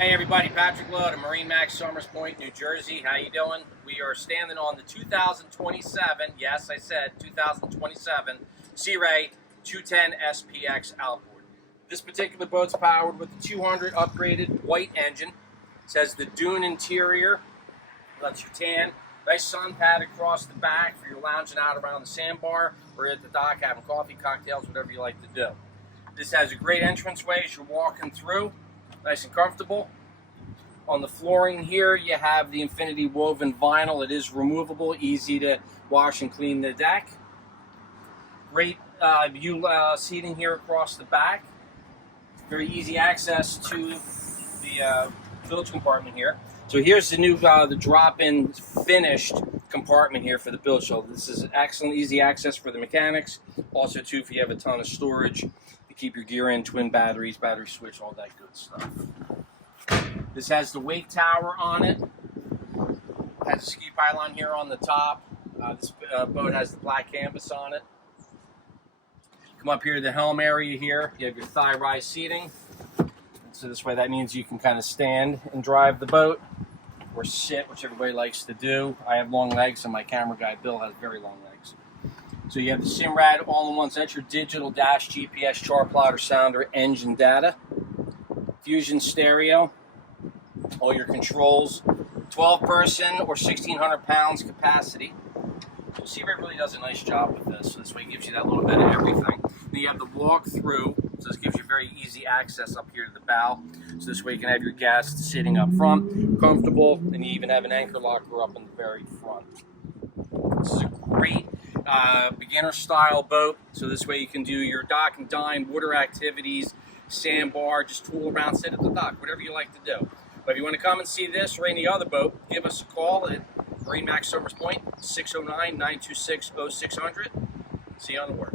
Hey everybody, Patrick Lowe at MarineMax, Somers Point, New Jersey. How you doing? We are standing on the 2027, yes I said 2027, Sea Ray 210 SPX Outboard. This particular boat's powered with the 200 upgraded white engine. It says the dune interior, lets you tan. Nice sun pad across the back for your lounging out around the sandbar or at the dock having coffee, cocktails, whatever you like to do. This has a great entranceway as you're walking through. Nice and comfortable. On the flooring here, you have the infinity woven vinyl. It is removable, easy to wash and clean the deck. Great view seating here across the back. Very easy access to the bilge compartment here. So here's the new the drop-in finished compartment here for the bilge. So this is excellent, easy access for the mechanics. Also, too, if you have a ton of storage, to keep your gear in, twin batteries, battery switch, all that good stuff. This has the wake tower on it. Has a ski pylon here on the top. This boat has the black canvas on it. Come up here to the helm area here. You have your thigh rise seating. So this way, that means you can kind of stand and drive the boat or sit, which everybody likes to do. I have long legs, and my camera guy Bill has very long legs. So you have the Simrad all-in-one. So that's your digital dash, GPS, chart plotter, sounder, engine data. Fusion stereo. All your controls. 12-person or 1,600 pounds capacity. So Sea Ray really does a nice job with this. So this way it gives you that little bit of everything. Then you have the walk-through. So this gives you very easy access up here to the bow. So this way you can have your guests sitting up front, comfortable, and you even have an anchor locker up in the very front. This is a great beginner-style boat. So this way you can do your dock and dine, water activities, sandbar, just tool around, sit at the dock, whatever you like to do. But if you want to come and see this or any other boat, give us a call at MarineMax Somers Point, 609-926-0600. See you on the water.